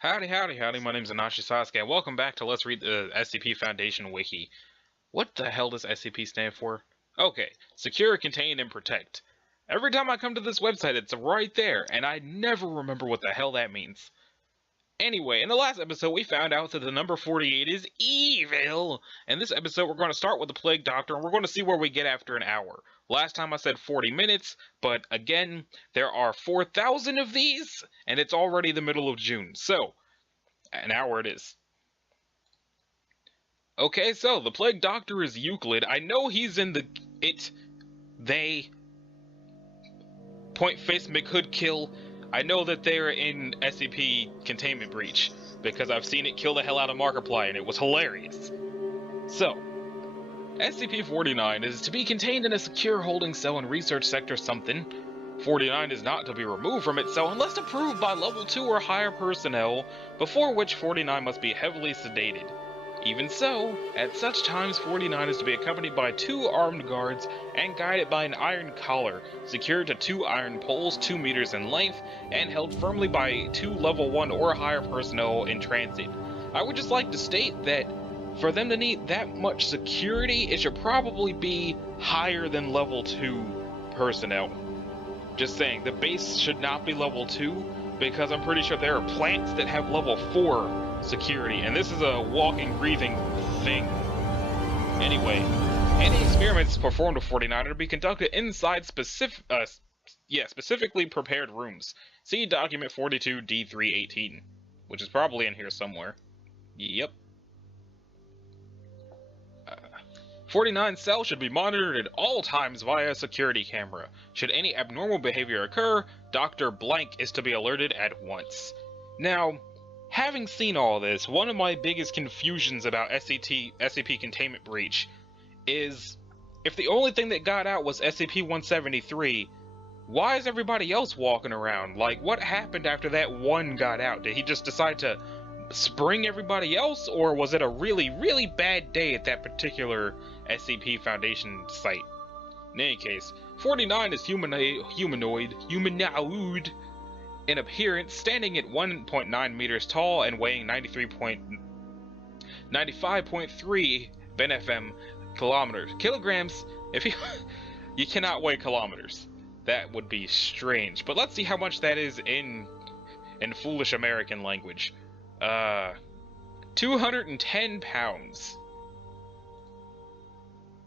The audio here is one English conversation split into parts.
Howdy, howdy, howdy, my name's Anashi Sasuke, and welcome back to Let's Read the SCP Foundation Wiki. What the hell does SCP stand for? Okay, Secure, Contain, and Protect. Every time I come to this website, it's right there, and I never remember what the hell that means. Anyway, in the last episode, we found out that the number 48 is evil. In this episode, we're going to start with the Plague Doctor, and we're going to see where we get after an hour. Last time I said 40 minutes, but again, there are 4,000 of these, and it's already the middle of June, so an hour it is. Okay, so the Plague Doctor is Euclid. I know he's in the they Point Face McHood kill. I know that they're in SCP Containment Breach because I've seen it kill the hell out of Markiplier and it was hilarious. So, SCP-49 is to be contained in a secure holding cell in Research Sector something. 49 is not to be removed from its cell unless approved by level 2 or higher personnel, before which 49 must be heavily sedated. Even so, at such times 49 is to be accompanied by 2 armed guards and guided by an iron collar, secured to 2 iron poles 2 meters in length, and held firmly by 2 level 1 or higher personnel in transit. I would just like to state that for them to need that much security, it should probably be higher than level 2 personnel. Just saying, the base should not be level 2, because I'm pretty sure there are plants that have level 4 security, and this is a walking, breathing thing. Anyway, any experiments performed with 49 are to be conducted inside specifically prepared rooms. See document 42D318, which is probably in here somewhere. Yep. 49 cell should be monitored at all times via a security camera. Should any abnormal behavior occur, Dr. Blank is to be alerted at once. Now, having seen all this, one of my biggest confusions about SCP Containment Breach is, if the only thing that got out was SCP-173, why is everybody else walking around? Like, what happened after that one got out? Did he just decide to spring everybody else, or was it a really, really bad day at that particular SCP Foundation site? In any case, 49 is humanoid in appearance, standing at 1.9 meters tall and weighing 95.3 BNFM kilograms. If you cannot weigh kilometers, that would be strange. But let's see how much that is in foolish American language. 210 pounds.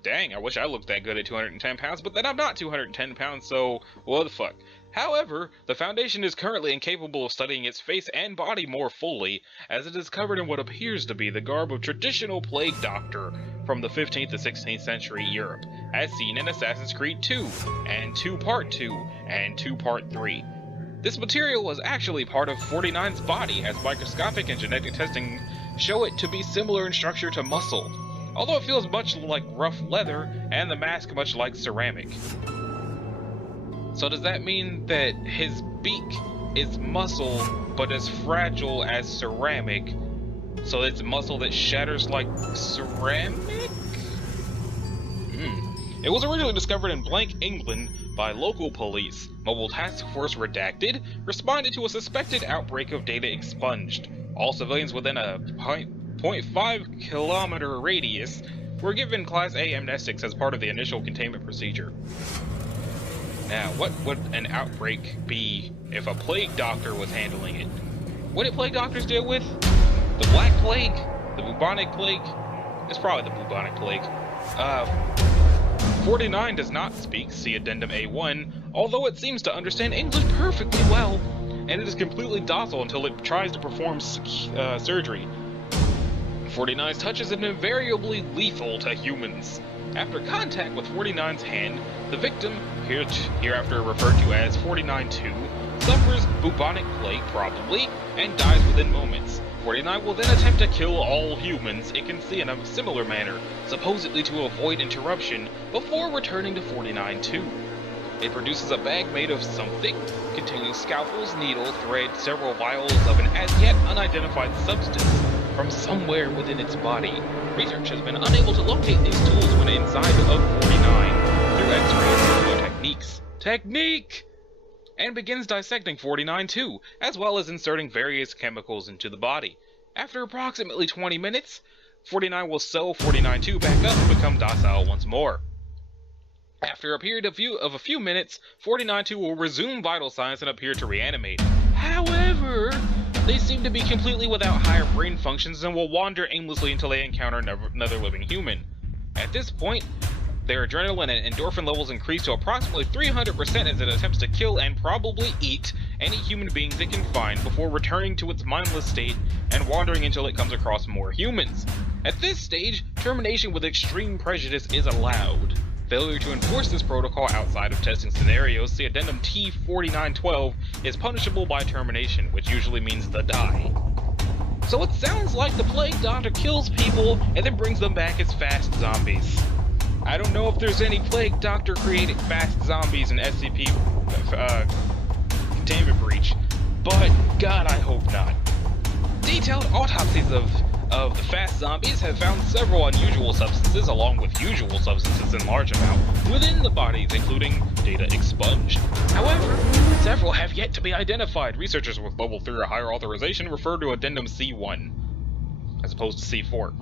Dang, I wish I looked that good at 210 pounds, but then I'm not 210 pounds, so what the fuck. However, the Foundation is currently incapable of studying its face and body more fully, as it is covered in what appears to be the garb of traditional Plague Doctor from the 15th to 16th century Europe, as seen in Assassin's Creed 2, and 2 Part 2, and 2 Part 3. This material was actually part of 49's body, as microscopic and genetic testing show it to be similar in structure to muscle, although it feels much like rough leather and the mask much like ceramic. So does that mean that his beak is muscle but as fragile as ceramic, so it's muscle that shatters like ceramic? It was originally discovered in Blank, England by local police. Mobile Task Force Redacted responded to a suspected outbreak of data expunged. All civilians within a 0.5 kilometer radius were given Class A amnestics as part of the initial containment procedure. Now, what would an outbreak be if a Plague Doctor was handling it? What did Plague Doctors deal with? The Black Plague? The Bubonic Plague? It's probably the Bubonic Plague. 49 does not speak, see Addendum A1, although it seems to understand English perfectly well, and it is completely docile until it tries to perform surgery. 49's touch is invariably lethal to humans. After contact with 49's hand, the victim, hereafter referred to as 49-2, suffers bubonic plague probably, and dies within moments. 49 will then attempt to kill all humans it can see in a similar manner, supposedly to avoid interruption, before returning to 49-2. It produces a bag made of something, containing scalpels, needle, thread, several vials of an as yet unidentified substance from somewhere within its body. Research has been unable to locate these tools when inside of 49 through X-ray and techniques. Technique! and begins dissecting 49 too, as well as inserting various chemicals into the body. After approximately 20 minutes, 49 will sew 49-2 back up and become docile once more. After a period of a few minutes, 49-2 will resume vital signs and appear to reanimate. However, they seem to be completely without higher brain functions and will wander aimlessly until they encounter another living human. At this point, their adrenaline and endorphin levels increase to approximately 300% as it attempts to kill and probably eat any human beings it can find before returning to its mindless state and wandering until it comes across more humans. At this stage, termination with extreme prejudice is allowed. Failure to enforce this protocol outside of testing scenarios, see Addendum T-4912, is punishable by termination, which usually means the die. So it sounds like the Plague Doctor kills people and then brings them back as fast zombies. I don't know if there's any Plague Doctor created fast zombies in SCP Containment Breach, but God, I hope not. Detailed autopsies of the fast zombies have found several unusual substances, along with usual substances in large amount, within the bodies, including data expunged. However, several have yet to be identified. Researchers with level 3 or higher authorization refer to Addendum C1, as opposed to C4.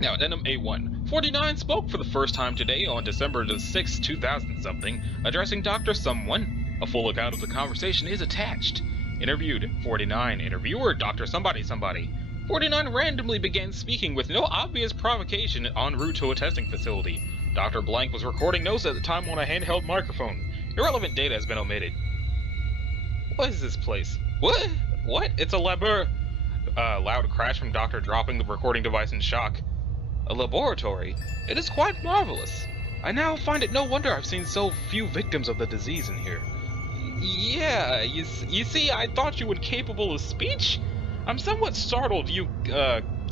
Now, Addendum A1. 49 spoke for the first time today on December 6, 2000-something, addressing Dr. Someone. A full account of the conversation is attached. Interviewed. 49. Interviewer. Dr. Somebody. 49 randomly began speaking with no obvious provocation en route to a testing facility. Dr. Blank was recording notes at the time on a handheld microphone. Irrelevant data has been omitted. What is this place? What? It's a loud crash from Doctor dropping the recording device in shock. A laboratory? It is quite marvelous. I now find it no wonder I've seen so few victims of the disease in here. Yeah, you see, I thought you were capable of speech? I'm somewhat startled you,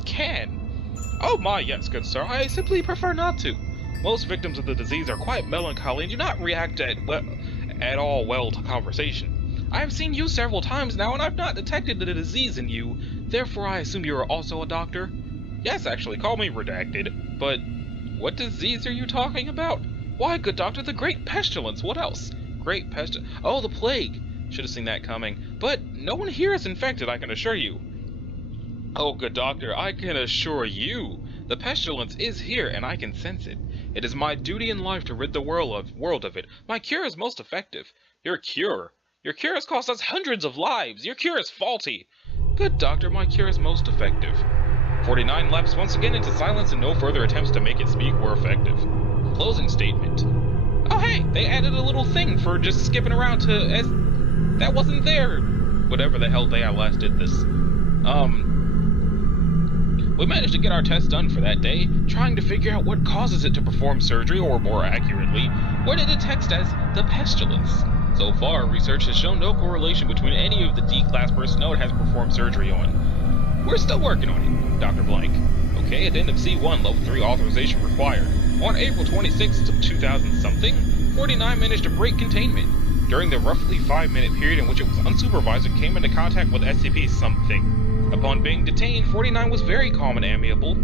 can. Oh my, yes, good sir, I simply prefer not to. Most victims of the disease are quite melancholy and do not react at all well to conversation. I have seen you several times now, and I've not detected the disease in you, therefore I assume you are also a doctor? Yes, actually, call me redacted. But what disease are you talking about? Why, good doctor, the great pestilence, what else? Great pestilence. Oh, the plague. Should have seen that coming. But no one here is infected, I can assure you. Oh, good doctor, I can assure you. The pestilence is here, and I can sense it. It is my duty in life to rid the world of it. My cure is most effective. Your cure has cost us hundreds of lives. Your cure is faulty. Good doctor, my cure is most effective. 49 lapsed once again into silence, and no further attempts to make it speak were effective. Closing statement. Oh hey, they added a little thing for just skipping around to that wasn't there. Whatever the hell day I last did this. We managed to get our test done for that day, trying to figure out what causes it to perform surgery, or more accurately, what it detects as the pestilence. So far, research has shown no correlation between any of the D-class personnel it has performed surgery on. We're still working on it, Dr. Blank. Okay, Addendum C1, Level 3 authorization required. On April 26th of 2000-something, 49 managed to break containment. During the roughly 5-minute period in which it was unsupervised, it came into contact with SCP-something. Upon being detained, 49 was very calm and amiable.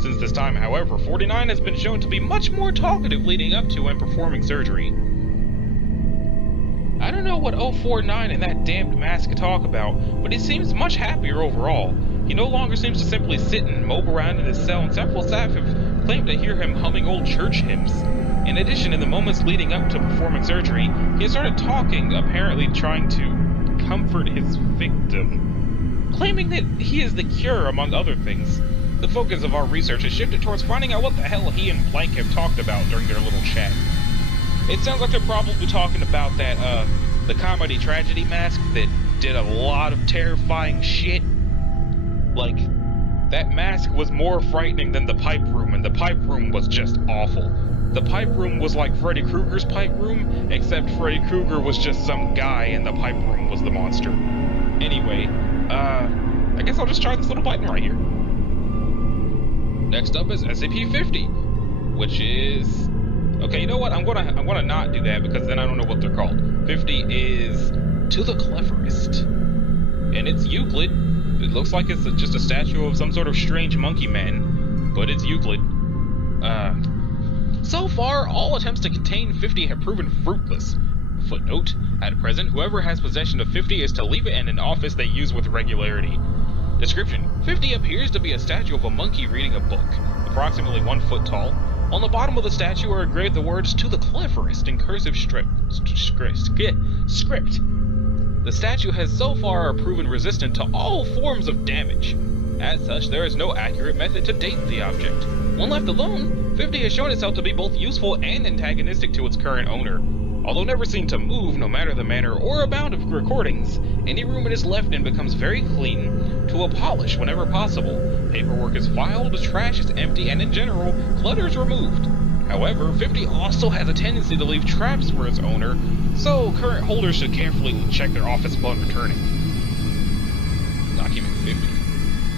Since this time, however, 49 has been shown to be much more talkative leading up to and performing surgery. I don't know what 049 and that damned mask talk about, but he seems much happier overall. He no longer seems to simply sit and mope around in his cell, and several staff have claimed to hear him humming old church hymns. In addition, in the moments leading up to performing surgery, he has started talking, apparently trying to comfort his victim, claiming that he is the cure, among other things. The focus of our research has shifted towards finding out what the hell he and Blank have talked about during their little chat. It sounds like they're probably talking about that, the comedy tragedy mask that did a lot of terrifying shit. Like, that mask was more frightening than the pipe room, and the pipe room was just awful. The pipe room was like Freddy Krueger's pipe room, except Freddy Krueger was just some guy and the pipe room was the monster. Anyway, I guess I'll just try this little button right here. Next up is SCP-50, which is... Okay, you know what? I'm gonna not do that because then I don't know what they're called. 50 is to the cleverest. And it's Euclid. It looks like it's just a statue of some sort of strange monkey man, but it's Euclid. So far, all attempts to contain 50 have proven fruitless. Footnote: at present, whoever has possession of 50 is to leave it in an office they use with regularity. Description: 50 appears to be a statue of a monkey reading a book, approximately 1 foot tall. On the bottom of the statue are engraved the words "to the cleverest" in cursive script. The statue has so far proven resistant to all forms of damage. As such, there is no accurate method to date the object. When left alone, 50 has shown itself to be both useful and antagonistic to its current owner. Although never seen to move, no matter the manner or amount of recordings, any room it is left in becomes very clean to a polish whenever possible. Paperwork is filed, trash is empty, and in general, clutter is removed. However, 50 also has a tendency to leave traps for its owner, so current holders should carefully check their office upon returning. Document 50. I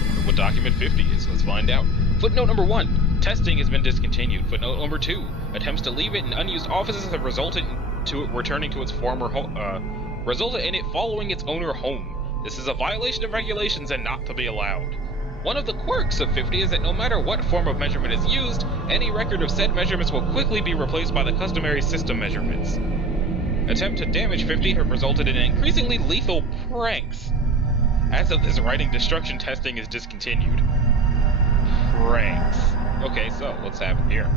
wonder what document 50 is. Let's find out. Footnote number 1. Testing has been discontinued. Footnote number 2. Attempts to leave it in unused offices have resulted in it returning to its former home, resulted in it following its owner home. This is a violation of regulations and not to be allowed. One of the quirks of 50 is that no matter what form of measurement is used, any record of said measurements will quickly be replaced by the customary system measurements. Attempt to damage 50 have resulted in increasingly lethal pranks. As of this writing, destruction testing is discontinued. Pranks. Okay, so what's happened here?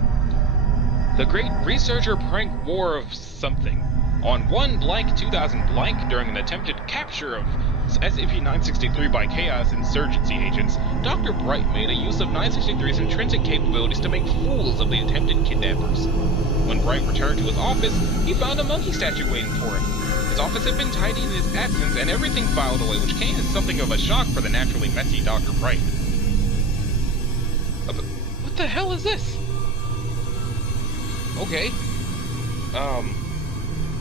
The Great Researcher Prank War of something. On 1/2000 during an attempted capture of SCP-963 by Chaos Insurgency agents, Dr. Bright made a use of 963's intrinsic capabilities to make fools of the attempted kidnappers. When Bright returned to his office, he found a monkey statue waiting for him. His office had been tidied in his absence and everything filed away, which came as something of a shock for the naturally messy Dr. Bright. What the hell is this? Okay.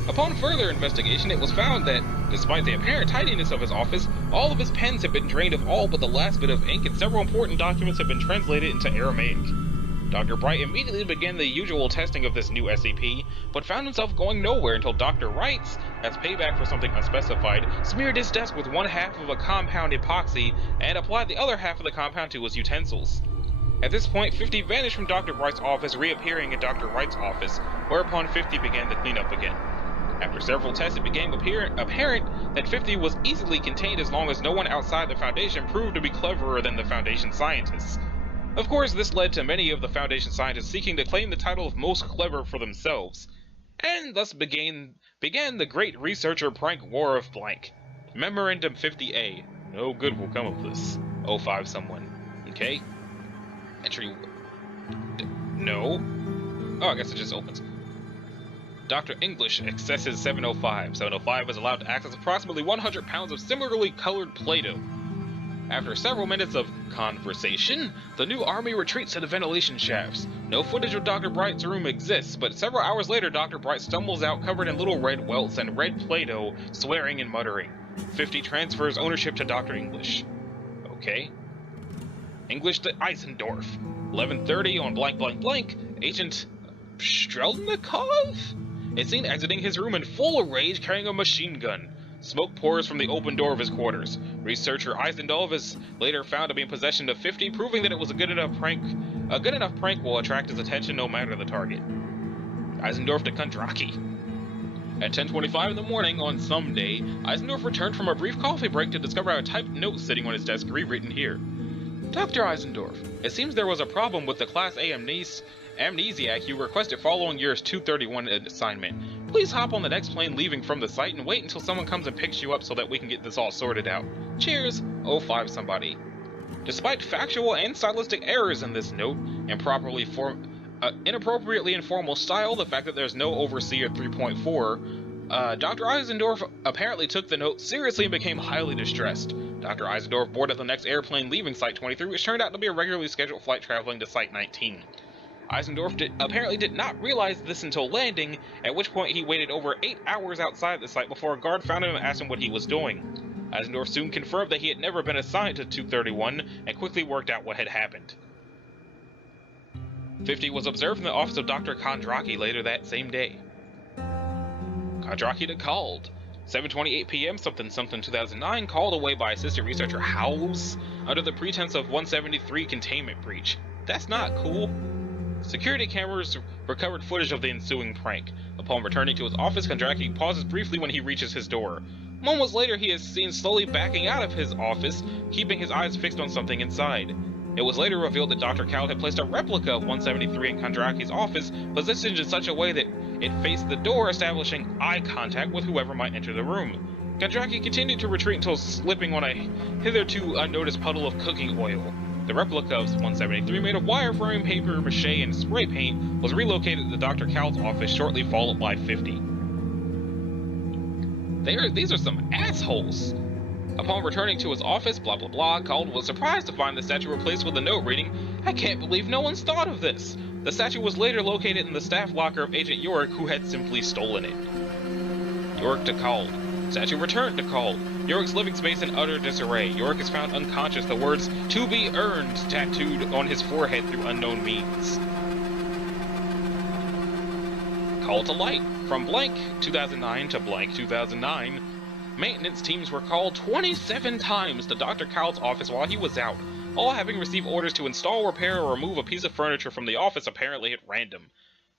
Upon further investigation, it was found that, despite the apparent tidiness of his office, all of his pens had been drained of all but the last bit of ink, and several important documents had been translated into Aramaic. Dr. Bright immediately began the usual testing of this new SCP, but found himself going nowhere until Dr. Wrights, as payback for something unspecified, smeared his desk with one half of a compound epoxy and applied the other half of the compound to his utensils. At this point, 50 vanished from Dr. Bright's office, reappearing in Dr. Wright's office, whereupon 50 began the cleanup again. After several tests, it became apparent that 50 was easily contained as long as no one outside the Foundation proved to be cleverer than the Foundation scientists. Of course, this led to many of the Foundation scientists seeking to claim the title of most clever for themselves, and thus began the Great Researcher Prank War of blank. Memorandum 50A. No good will come of this. 05 someone. Okay? Entry... No? Oh, I guess it just opens. Dr. English accesses 705. 705 is allowed to access approximately 100 pounds of similarly colored Play-Doh. After several minutes of conversation, the new army retreats to the ventilation shafts. No footage of Dr. Bright's room exists, but several hours later, Dr. Bright stumbles out covered in little red welts and red Play-Doh, swearing and muttering. 50 transfers ownership to Dr. English. Okay. English to Eisendorf. 11:30 on blank blank blank. Agent Strelnikov is seen exiting his room in full rage, carrying a machine gun. Smoke pours from the open door of his quarters. Researcher Eisendorf is later found to be in possession of 50, proving that it was a good enough prank will attract his attention no matter the target. Eisendorf to Kondraki. At 10:25 in the morning on some day, Eisendorf returned from a brief coffee break to discover a typed note sitting on his desk, rewritten here. Dr. Eisendorf, it seems there was a problem with the Class A amnesiac you requested following yours 231 assignment. Please hop on the next plane leaving from the site and wait until someone comes and picks you up so that we can get this all sorted out. Cheers, 05 somebody. Despite factual and stylistic errors in this note, inappropriately informal style, the fact that there's no Overseer 3.4, Dr. Eisendorf apparently took the note seriously and became highly distressed. Dr. Eisendorf boarded the next airplane leaving Site 23, which turned out to be a regularly scheduled flight traveling to Site 19. Eisendorf apparently did not realize this until landing, at which point he waited over 8 hours outside the site before a guard found him and asked him what he was doing. Eisendorf soon confirmed that he had never been assigned to 231 and quickly worked out what had happened. 50 was observed in the office of Dr. Kondraki later that same day. Kondraki to called. 7:28 p.m. something 2009, called away by Assistant Researcher Howes under the pretense of 173 containment breach. That's not cool. Security cameras recovered footage of the ensuing prank. Upon returning to his office, Kondraki pauses briefly when he reaches his door. Moments later, he is seen slowly backing out of his office, keeping his eyes fixed on something inside. It was later revealed that Dr. Cal had placed a replica of 173 in Kondraki's office, positioned in such a way that it faced the door, establishing eye contact with whoever might enter the room. Kondraki continued to retreat until slipping on a hitherto unnoticed puddle of cooking oil. The replica of 173, made of wireframe, paper mache, and spray paint, was relocated to Dr. Cal's office, shortly followed by 50. These are some assholes. Upon returning to his office, blah blah blah, Cal was surprised to find the statue replaced with a note reading, "I can't believe no one's thought of this." The statue was later located in the staff locker of Agent Yorick, who had simply stolen it. Yorick to Cal. Statue returned to Cal. Yorick's living space in utter disarray. Yorick is found unconscious, the words "to be earned" tattooed on his forehead through unknown means. Call to light. From blank 2009 to blank 2009, maintenance teams were called 27 times to Dr. Cal's office while he was out, all having received orders to install, repair, or remove a piece of furniture from the office apparently at random.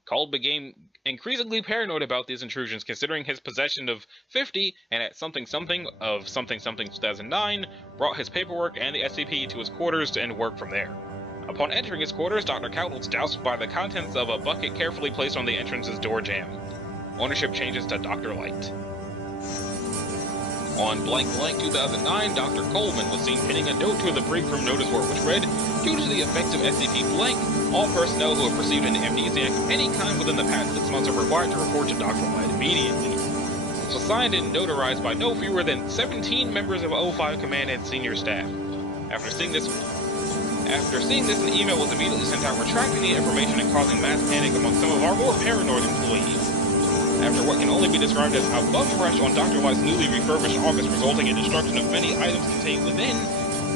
Cal became increasingly paranoid about these intrusions, considering his possession of 50 and at something of something 2009, brought his paperwork and the SCP to his quarters and worked from there. Upon entering his quarters, Dr. Cal was doused by the contents of a bucket carefully placed on the entrance's door jamb. Ownership changes to Dr. Light. On blank 2009, Dr. Coleman was seen pinning a note to the break room notice board which read, "Due to the effects of SCP blank, all personnel who have received an amnesiac of any kind within the past 6 months are required to report to Dr. Light immediately." It was signed and notarized by no fewer than 17 members of O5 Command and senior staff. After seeing this, an email was immediately sent out retracting the information and causing mass panic among some of our more paranoid employees. After what can only be described as a bug rush on Dr. Light's newly refurbished office, resulting in destruction of many items contained within,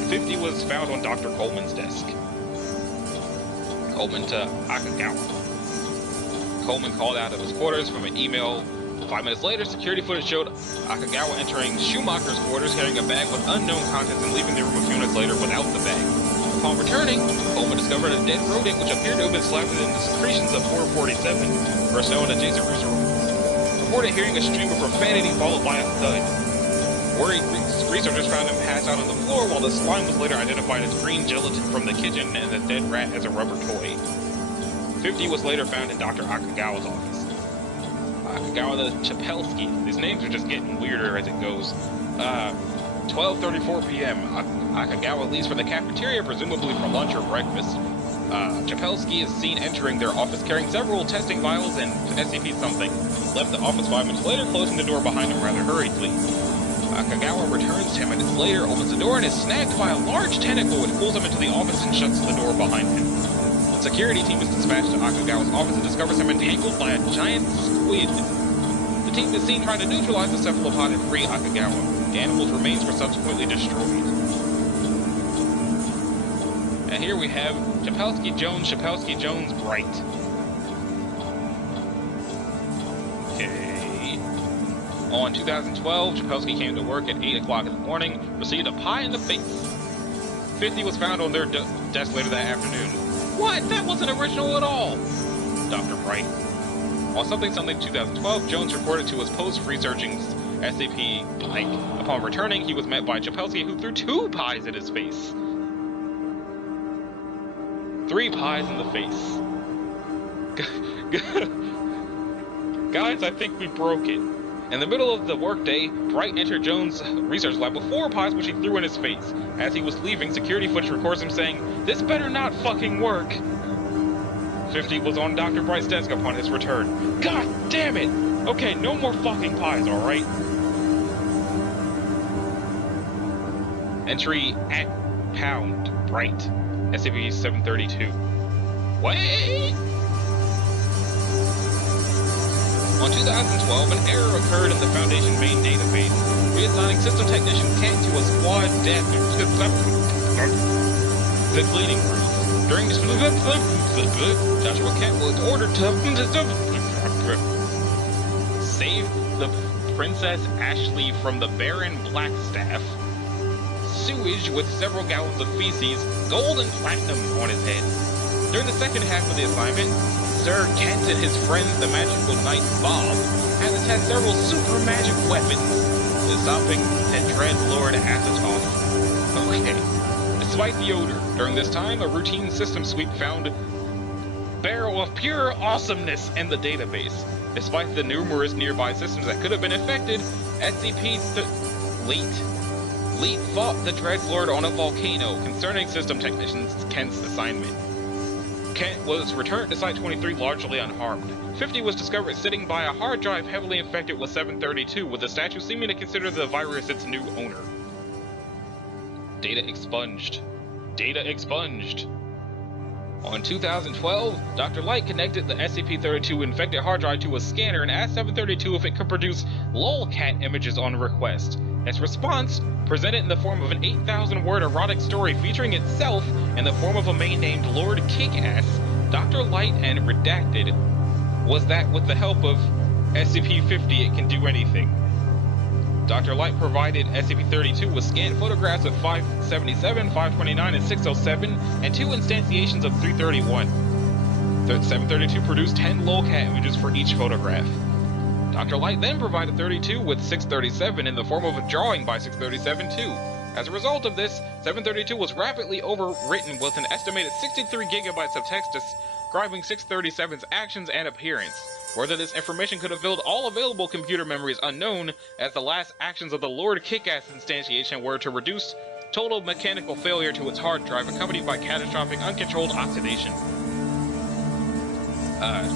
50 was found on Dr. Coleman's desk. Coleman to Akagawa. Coleman called out of his quarters from an email. 5 minutes later, security footage showed Akagawa entering Schumacher's quarters carrying a bag with unknown contents and leaving the room a few minutes later without the bag. Upon returning, Coleman discovered a dead rodent which appeared to have been slapped in the secretions of 447. Personnel in adjacent rooms reported hearing a stream of profanity followed by a thud. Worried researchers found him passed out on the floor, while the slime was later identified as green gelatin from the kitchen and the dead rat as a rubber toy. 50 was later found in Dr. Akagawa's office. Akagawa the Chapelski. These names are just getting weirder as it goes. 12:34 p.m. Akagawa leaves for the cafeteria, presumably for lunch or breakfast. Chapelski is seen entering their office carrying several testing vials and SCP something. Left the office 5 minutes later, closing the door behind him rather hurriedly. Akagawa returns 10 minutes later, opens the door, and is snagged by a large tentacle which pulls him into the office and shuts the door behind him. The security team is dispatched to Akagawa's office and discovers him entangled by a giant squid. The team is seen trying to neutralize the cephalopod and free Akagawa. The animal's remains were subsequently destroyed. And here we have Chapelski Jones, Bright. Okay. On 2012, Chapelski came to work at 8 o'clock in the morning, received a pie in the face. 50 was found on their desk later that afternoon. What? That wasn't original at all! Dr. Bright. On something 2012, Jones reported to his post researching SCP blank. Upon returning, he was met by Chapelski, who threw 2 pies at his face. 3 pies in the face. Guys, I think we broke it. In the middle of the workday, Bright entered Jones' research lab with 4 pies which he threw in his face. As he was leaving, security footage records him saying, "This better not fucking work." 50 was on Dr. Bright's desk upon his return. God damn it! Okay, no more fucking pies, alright? Entry at pound Bright. SCP-732. Wait! On 2012, an error occurred in the Foundation main database, reassigning system technician Kent to a squad death the bleeding crew. During this, Joshua Kent was ordered to save the Princess Ashley from the Baron Blackstaff. Sewage with several gallons of feces, gold and platinum on his head. During the second half of the assignment, Sir Kent and his friend, the magical knight Bob, had to test several super magic weapons, stopping Dreadlord Atatoth. Okay. Despite the odor, during this time, a routine system sweep found barrel of pure awesomeness in the database. Despite the numerous nearby systems that could have been affected, SCP Leet fought the Dreadlord on a volcano concerning system technicians Kent's assignment. Kent was returned to Site-23 largely unharmed. 50 was discovered sitting by a hard drive heavily infected with 732, with the statue seeming to consider the virus its new owner. Data expunged. Data expunged. On 2012, Dr. Light connected the SCP-32 infected hard drive to a scanner and asked 732 if it could produce lolcat images on request. Its response, presented in the form of an 8,000-word erotic story featuring itself in the form of a man named Lord Kickass, Dr. Light, and redacted, was that with the help of SCP-50 it can do anything. Dr. Light provided SCP-32 with scanned photographs of 577, 529, and 607, and 2 instantiations of 331. 732 produced 10 lolcat images for each photograph. Dr. Light then provided 32 with 637 in the form of a drawing by 637 too. As a result of this, 732 was rapidly overwritten with an estimated 63 gigabytes of text describing 637's actions and appearance. Whether this information could have filled all available computer memory is unknown, as the last actions of the Lord Kickass instantiation were to reduce total mechanical failure to its hard drive, accompanied by catastrophic uncontrolled oxidation.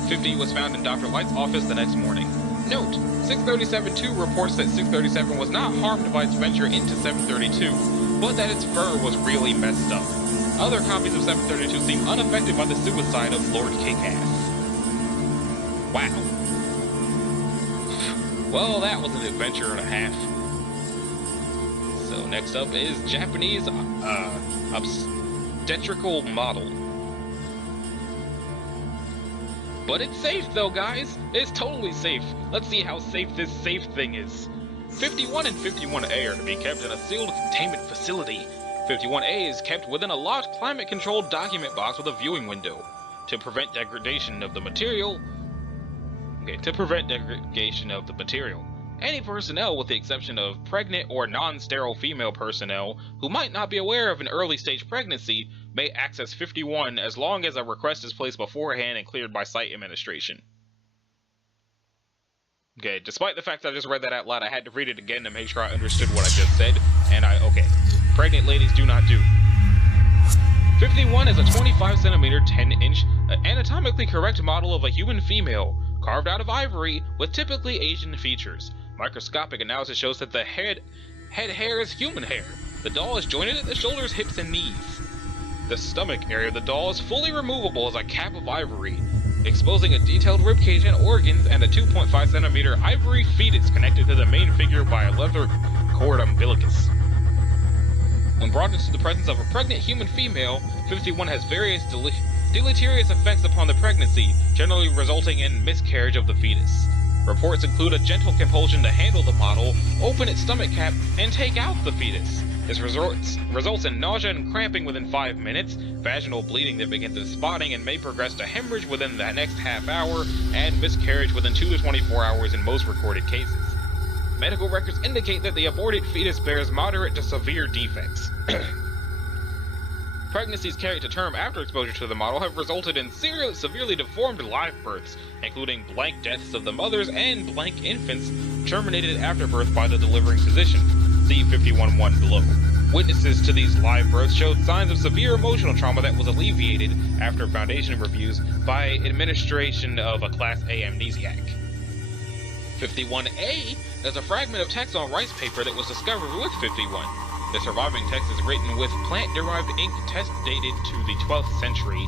50 was found in Dr. Light's office the next morning. Note, 637-2 reports that 637 was not harmed by its venture into 732, but that its fur was really messed up. Other copies of 732 seem unaffected by the suicide of Lord Kickass. Wow. Well, that was an adventure and a half. So next up is Japanese obstetrical model. But it's safe though, guys. It's totally safe. Let's see how safe this safe thing is. 51 and 51A are to be kept in a sealed containment facility. 51A is kept within a locked climate-controlled document box with a viewing window. To prevent degradation of the material, any personnel, with the exception of pregnant or non-sterile female personnel who might not be aware of an early-stage pregnancy, may access 51 as long as a request is placed beforehand and cleared by site administration. Okay, despite the fact that I just read that out loud, I had to read it again to make sure I understood what I just said, and okay. Pregnant ladies do not do. 51 is a 25cm, 10-inch, anatomically correct model of a human female, carved out of ivory, with typically Asian features. Microscopic analysis shows that the head hair is human hair. The doll is jointed at the shoulders, hips, and knees. The stomach area of the doll is fully removable as a cap of ivory, exposing a detailed ribcage and organs, and a 2.5cm ivory fetus connected to the main figure by a leather cord umbilicus. When brought into the presence of a pregnant human female, 51 has various deleterious effects upon the pregnancy, generally resulting in miscarriage of the fetus. Reports include a gentle compulsion to handle the model, open its stomach cap, and take out the fetus. This results in nausea and cramping within 5 minutes, vaginal bleeding that begins at spotting and may progress to hemorrhage within the next half hour, and miscarriage within 2 to 24 hours in most recorded cases. Medical records indicate that the aborted fetus bears moderate to severe defects. Pregnancies carried to term after exposure to the model have resulted in severely deformed live births, including blank deaths of the mothers and blank infants terminated after birth by the delivering physician. See 51.1 below. Witnesses to these live births showed signs of severe emotional trauma that was alleviated after foundation reviews by administration of a Class A amnesiac. 51A is a fragment of text on rice paper that was discovered with 51. The surviving text is written with plant-derived ink, test dated to the 12th century,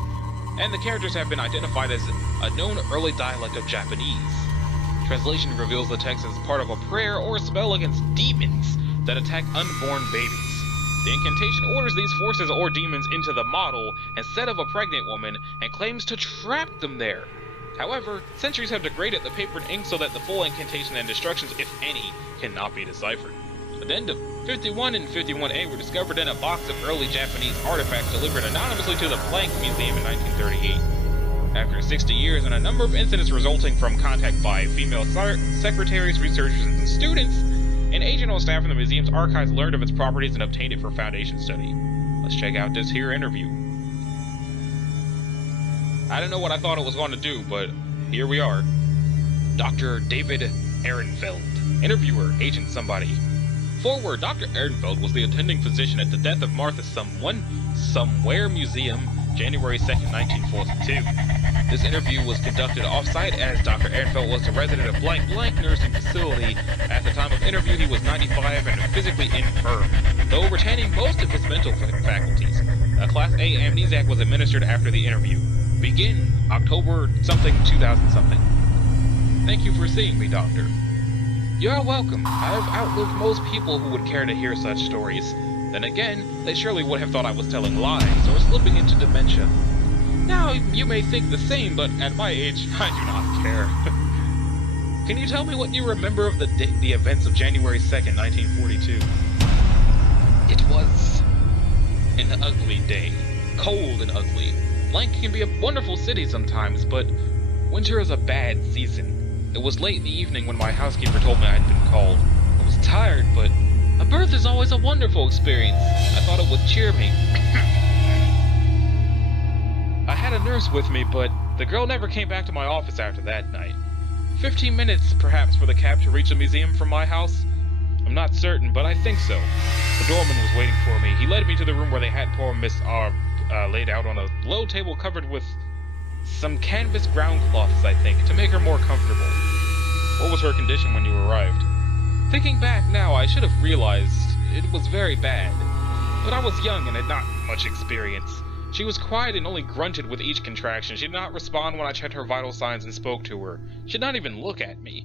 and the characters have been identified as a known early dialect of Japanese. Translation reveals the text as part of a prayer or spell against demons that attack unborn babies. The incantation orders these forces or demons into the model instead of a pregnant woman and claims to trap them there. However, centuries have degraded the paper and ink so that the full incantation and instructions, if any, cannot be deciphered. Addendum 51 and 51A were discovered in a box of early Japanese artifacts delivered anonymously to the Planck Museum in 1938. After 60 years and a number of incidents resulting from contact by female secretaries, researchers, and students, an agent on staff in the museum's archives learned of its properties and obtained it for Foundation study. Let's check out this here interview. I don't know what I thought it was going to do, but here we are. Dr. David Ehrenfeld. Interviewer, Agent Somebody. Forward, Dr. Ehrenfeld was the attending physician at the death of Martha Somewhere Museum, January 2nd, 1942. This interview was conducted off-site as Dr. Ehrenfeld was a resident of blank nursing facility. At the time of interview, he was 95 and physically infirm, though retaining most of his mental faculties. A Class A amnesiac was administered after the interview. Begin October something 2000 something. Thank you for seeing me, Doctor. You're welcome. I've outlived most people who would care to hear such stories. Then again, they surely would have thought I was telling lies or slipping into dementia. Now, you may think the same, but at my age, I do not care. Can you tell me what you remember of the events of January 2nd, 1942? It was an ugly day. Cold and ugly. Blank can be a wonderful city sometimes, but winter is a bad season. It was late in the evening when my housekeeper told me I had been called. I was tired, but a birth is always a wonderful experience. I thought it would cheer me. I had a nurse with me, but the girl never came back to my office after that night. 15 minutes, perhaps, for the cab to reach the museum from my house? I'm not certain, but I think so. The doorman was waiting for me. He led me to the room where they had poor Miss R laid out on a low table covered with some canvas ground cloths, I think, to make her more comfortable. What was her condition when you arrived? Thinking back now, I should have realized it was very bad. But I was young and had not much experience. She was quiet and only grunted with each contraction. She did not respond when I checked her vital signs and spoke to her. She did not even look at me.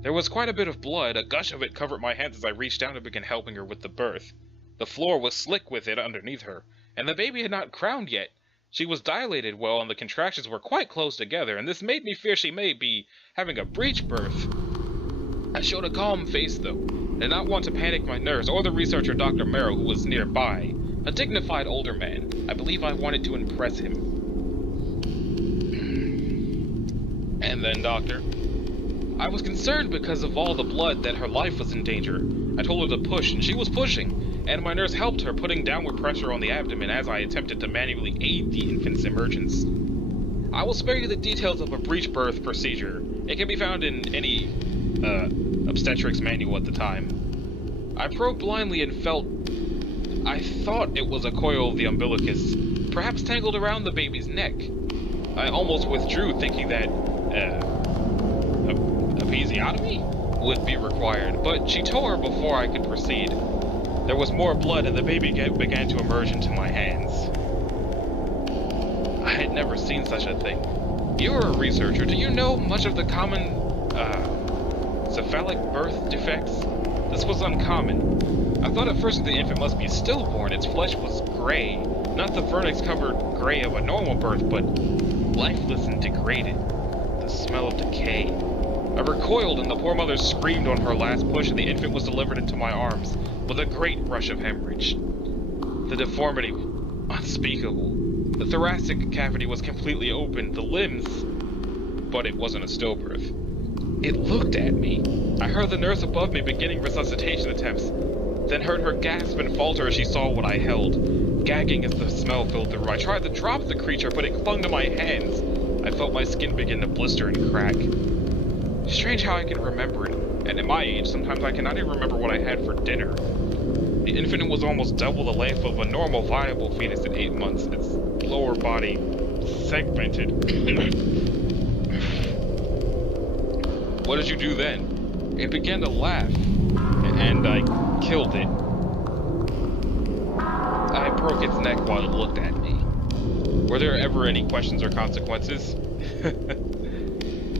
There was quite a bit of blood. A gush of it covered my hands as I reached down to begin helping her with the birth. The floor was slick with it underneath her, and the baby had not crowned yet. She was dilated well, and the contractions were quite close together, and this made me fear she may be having a breech birth. I showed a calm face, though. I did not want to panic my nurse or the researcher Dr. Merrill, who was nearby. A dignified older man. I believe I wanted to impress him. And then, Doctor? I was concerned because of all the blood that her life was in danger. I told her to push, and she was pushing, and my nurse helped her, putting downward pressure on the abdomen as I attempted to manually aid the infant's emergence. I will spare you the details of a breech birth procedure. It can be found in any obstetrics manual at the time. I probed blindly and I thought it was a coil of the umbilicus, perhaps tangled around the baby's neck. I almost withdrew, thinking that episiotomy would be required, but she tore before I could proceed. There was more blood, and the baby began to emerge into my hands. I had never seen such a thing. You're a researcher. Do you know much of the common cephalic birth defects? This was uncommon. I thought at first that the infant must be stillborn. Its flesh was gray, not the vernix-covered gray of a normal birth, but lifeless and degraded. The smell of decay. I recoiled, and the poor mother screamed on her last push, and the infant was delivered into my arms with a great rush of hemorrhage. The deformity, unspeakable. The thoracic cavity was completely open, the limbs, but it wasn't a stillbirth. It looked at me. I heard the nurse above me beginning resuscitation attempts, then heard her gasp and falter as she saw what I held, gagging as the smell filled the room. I tried to drop the creature, but it clung to my hands. I felt my skin begin to blister and crack. Strange how I can remember it, and at my age, sometimes I cannot even remember what I had for dinner. The infant was almost double the length of a normal viable fetus at 8 months, its lower body segmented. What did you do then? It began to laugh, and I killed it. I broke its neck while it looked at me. Were there ever any questions or consequences?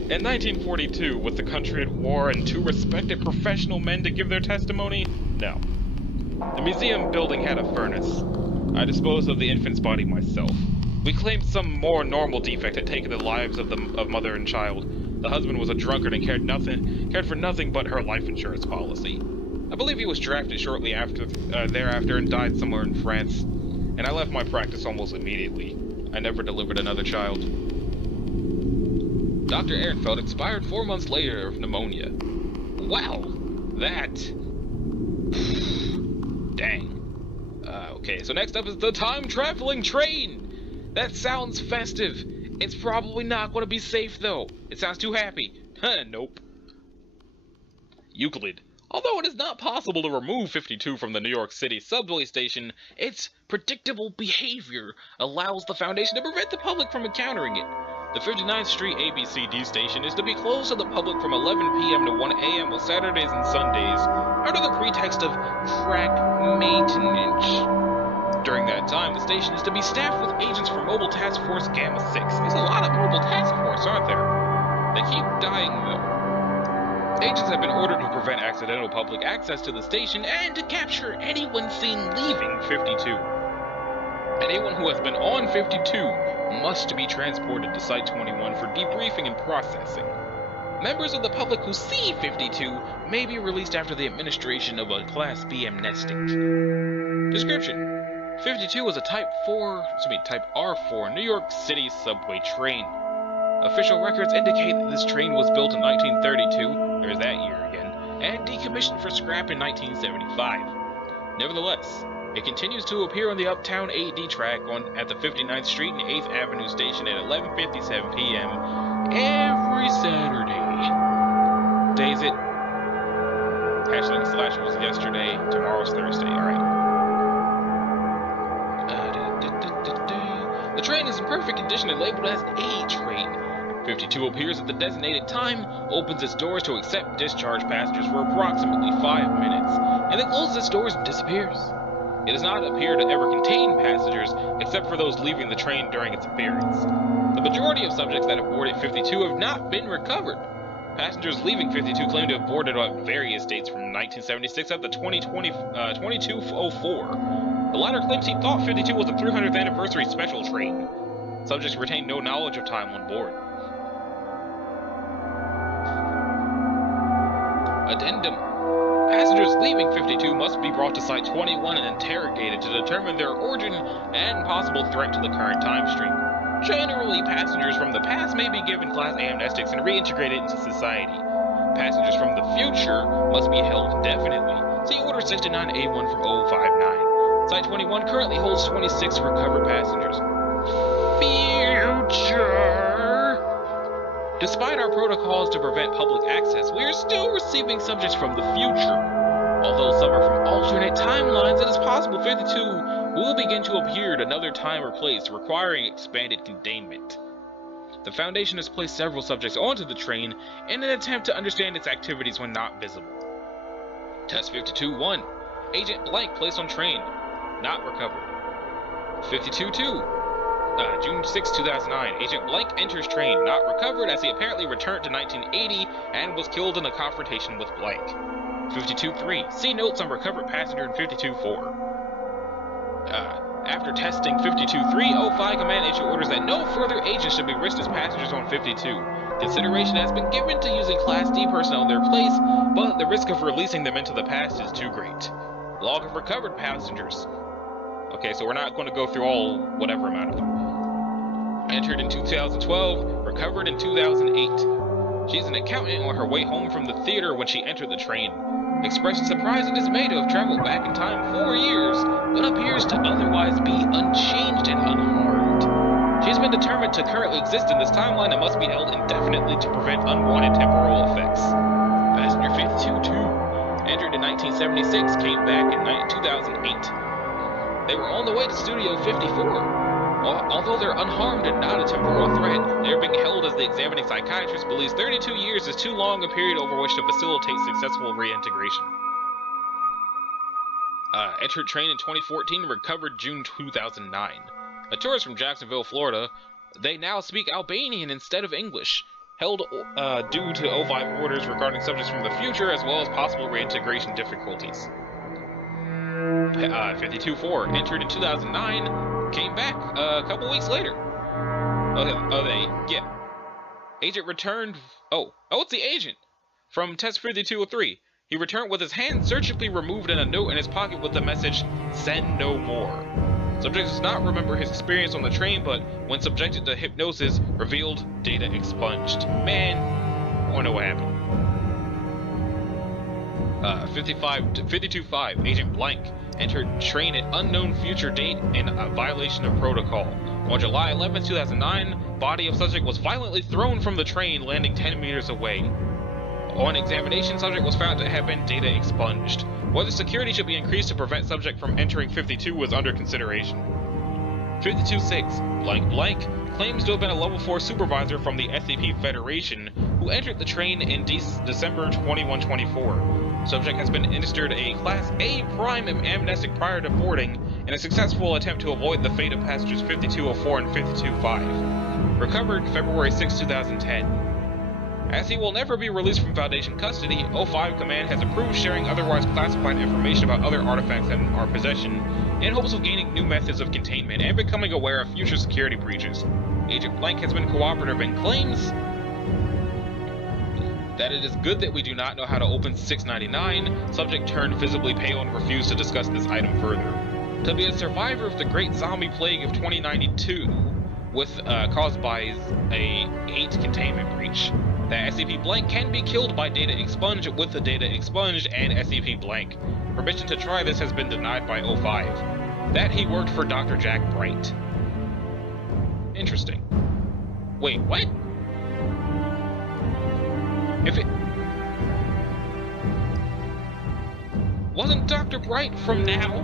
In 1942, with the country at war and 2 respected professional men to give their testimony? No. The museum building had a furnace. I disposed of the infant's body myself. We claimed some more normal defect had taken the lives of mother and child. The husband was a drunkard and cared for nothing but her life insurance policy. I believe he was drafted shortly after thereafter and died somewhere in France, and I left my practice almost immediately. I never delivered another child. Dr. Ehrenfeld expired 4 months later of pneumonia. Wow, that... Dang. Okay, so next up is the time-traveling train! That sounds festive. It's probably not going to be safe, though. It sounds too happy. Nope. Euclid. Although it is not possible to remove 52 from the New York City subway station, its predictable behavior allows the Foundation to prevent the public from encountering it. The 59th Street ABCD station is to be closed to the public from 11 p.m. to 1 a.m. on Saturdays and Sundays, under the pretext of track maintenance. During that time, the station is to be staffed with agents from Mobile Task Force Gamma 6. There's a lot of Mobile Task Force, aren't there? They keep dying, though. Agents have been ordered to prevent accidental public access to the station and to capture anyone seen leaving 52. Anyone who has been on 52 must be transported to Site 21 for debriefing and processing. Members of the public who see 52 may be released after the administration of a Class B amnestic. Description: 52 is a Type R4 New York City subway train. Official records indicate that this train was built in 1932, there's that year again, and decommissioned for scrap in 1975. Nevertheless, it continues to appear on the Uptown 8D track at the 59th Street and 8th Avenue station at 11:57 p.m. every Saturday. Days it. #/ was yesterday, tomorrow's Thursday, alright. The train is in perfect condition and labeled as A train. 52 appears at the designated time, opens its doors to accept discharge passengers for approximately 5 minutes, and then closes its doors and disappears. It does not appear to ever contain passengers, except for those leaving the train during its appearance. The majority of subjects that have boarded 52 have not been recovered. Passengers leaving 52 claim to have boarded on various dates from 1976 up to 2204. The latter claims he thought 52 was a 300th anniversary special train. Subjects retain no knowledge of time on board. Addendum. Passengers leaving 52 must be brought to Site 21 and interrogated to determine their origin and possible threat to the current time stream. Generally, passengers from the past may be given Class A amnestics and reintegrated into society. Passengers from the future must be held indefinitely. See Order 69A1 from 059. Site 21 currently holds 26 recovered passengers. Future! Despite our protocols to prevent public access, we are still receiving subjects from the future. Although some are from alternate timelines, it is possible 52 will begin to appear at another time or place, requiring expanded containment. The Foundation has placed several subjects onto the train in an attempt to understand its activities when not visible. Test 52-1. Agent Blank placed on train. Not recovered. 52-2. June 6, 2009. Agent Blank enters train. Not recovered as he apparently returned to 1980 and was killed in a confrontation with Blank. 52-3. See notes on recovered passenger in 52-4. After testing 52-3, 05 Command Agent orders that no further agents should be risked as passengers on 52. Consideration has been given to using Class D personnel in their place, but the risk of releasing them into the past is too great. Log of recovered passengers. Okay, so we're not going to go through all whatever amount of them. Entered in 2012, recovered in 2008. She's an accountant on her way home from the theater when she entered the train. Expresses surprise and dismay to have traveled back in time 4 years, but appears to otherwise be unchanged and unharmed. She has been determined to currently exist in this timeline and must be held indefinitely to prevent unwanted temporal effects. Passenger 52-2. Entered in 1976, came back in 2008. They were on the way to Studio 54. Although they're unharmed and not a temporal threat, they are being held as the examining psychiatrist believes 32 years is too long a period over which to facilitate successful reintegration. Entered train in 2014, recovered June 2009. A tourist from Jacksonville, Florida. They now speak Albanian instead of English. Held due to 05 orders regarding subjects from the future as well as possible reintegration difficulties. 52-4. Entered in 2009. Came back a couple weeks later. Agent returned. Oh, it's the agent from Test 52-3. He returned with his hand surgically removed and a note in his pocket with the message, "Send no more." Subject does not remember his experience on the train, but when subjected to hypnosis, revealed data expunged. Man, I wanna know what happened. 52-5, Agent Blank entered train at unknown future date in a violation of protocol. On July 11, 2009, body of subject was violently thrown from the train, landing 10 meters away. On examination, subject was found to have been data expunged. Whether security should be increased to prevent subject from entering 52 was under consideration. 52-6, Blank claims to have been a level 4 supervisor from the SCP Federation who entered the train in December 2124. Subject has been administered a Class A prime amnestic prior to boarding in a successful attempt to avoid the fate of passengers 5204 and 52-5. Recovered February 6, 2010. As he will never be released from Foundation custody, O5 Command has approved sharing otherwise classified information about other artifacts in our possession in hopes of gaining new methods of containment and becoming aware of future security breaches. Agent Blank has been cooperative and claims that it is good that we do not know how to open 699. Subject turned visibly pale and refused to discuss this item further. To be a survivor of the Great Zombie Plague of 2092, caused by a 8 containment breach. That SCP Blank can be killed by data expunged with the data expunged and SCP Blank. Permission to try this has been denied by O5. That he worked for Dr. Jack Bright. Interesting. Wait, what? If it wasn't Dr. Bright from Now?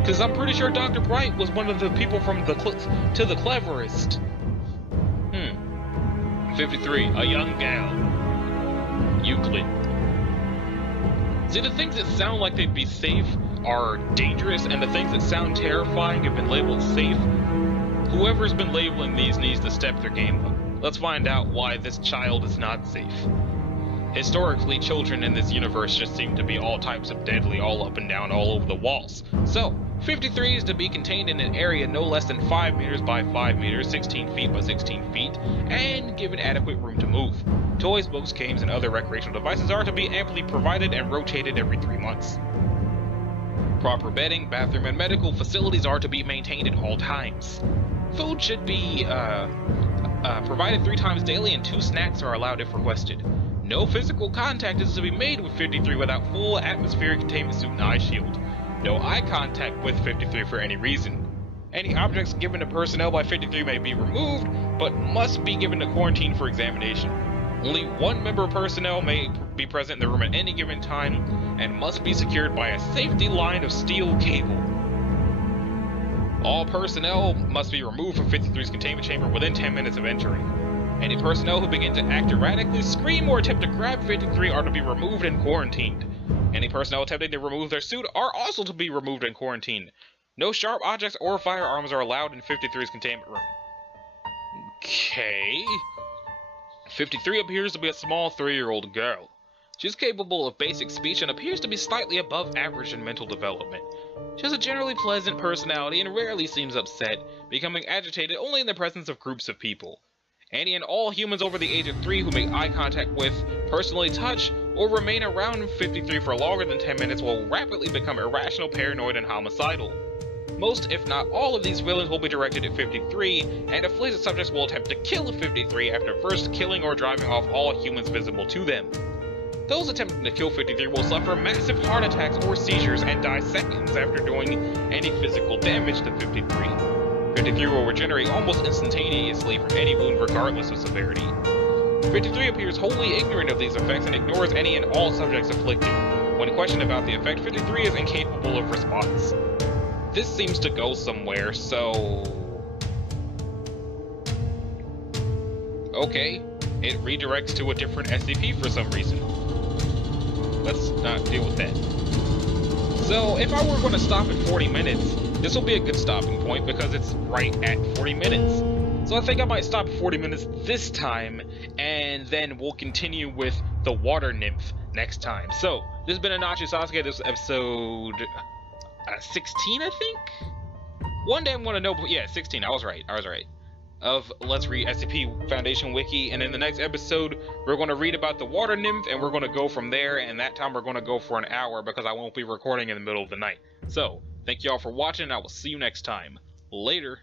Because I'm pretty sure Dr. Bright was one of the people from the Cleverest. 53, a young gal. Euclid. See, the things that sound like they'd be safe are dangerous, and the things that sound terrifying have been labeled safe. Whoever's been labeling these needs to step their game up. Let's find out why this child is not safe. Historically, children in this universe just seem to be all types of deadly, all up and down, all over the walls. So, 53 is to be contained in an area no less than 5 meters by 5 meters, 16 feet by 16 feet, and given adequate room to move. Toys, books, games, and other recreational devices are to be amply provided and rotated every 3 months. Proper bedding, bathroom, and medical facilities are to be maintained at all times. Food should be provided 3 times daily, and 2 snacks are allowed if requested. No physical contact is to be made with 53 without full atmospheric containment suit and eye shield. No eye contact with 53 for any reason. Any objects given to personnel by 53 may be removed, but must be given to quarantine for examination. Only 1 member of personnel may be present in the room at any given time, and must be secured by a safety line of steel cable. All personnel must be removed from 53's containment chamber within 10 minutes of entering. Any personnel who begin to act erratically, scream, or attempt to grab 53 are to be removed and quarantined. Any personnel attempting to remove their suit are also to be removed and quarantined. No sharp objects or firearms are allowed in 53's containment room. Okay. 53 appears to be a small 3-year-old girl. She's capable of basic speech and appears to be slightly above average in mental development. She has a generally pleasant personality and rarely seems upset, becoming agitated only in the presence of groups of people. Any and all humans over the age of 3 who make eye contact with, personally touch, or remain around 53 for longer than 10 minutes will rapidly become irrational, paranoid, and homicidal. Most, if not all, of these villains will be directed at 53, and afflicted subjects will attempt to kill 53 after first killing or driving off all humans visible to them. Those attempting to kill 53 will suffer massive heart attacks or seizures and die seconds after doing any physical damage to 53. 53 will regenerate almost instantaneously from any wound regardless of severity. 53 appears wholly ignorant of these effects and ignores any and all subjects afflicted. When questioned about the effect, 53 is incapable of response. This seems to go somewhere, so... Okay, it redirects to a different SCP for some reason. Let's not deal with that. So, if I were going to stop at 40 minutes, this will be a good stopping point because it's right at 40 minutes. So I think I might stop at 40 minutes this time, and then we'll continue with the water nymph next time. So, this has been Anachi Sasuke. This is episode 16, I think? One day I'm going to know, but yeah, 16. I was right. of Let's Read SCP Foundation Wiki, and in the next episode, we're going to read about the water nymph, and we're going to go from there, and that time we're going to go for an hour because I won't be recording in the middle of the night. So, thank you all for watching, I will see you next time. Later.